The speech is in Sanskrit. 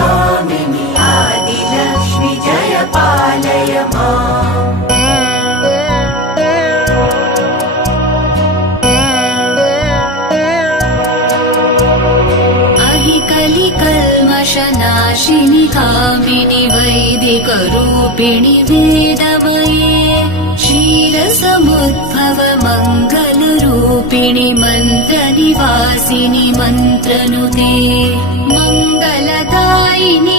कामिनि आदिलक्ष्मि जय पालय माम्। कलिकल्मषनाशिनि कामिनि वैदिकरूपिणि वेदमये क्षीरसमुद्भव मङ्गलरूपिणि मन्त्रनिवासिनि मन्त्रनुते मङ्गलदायिनि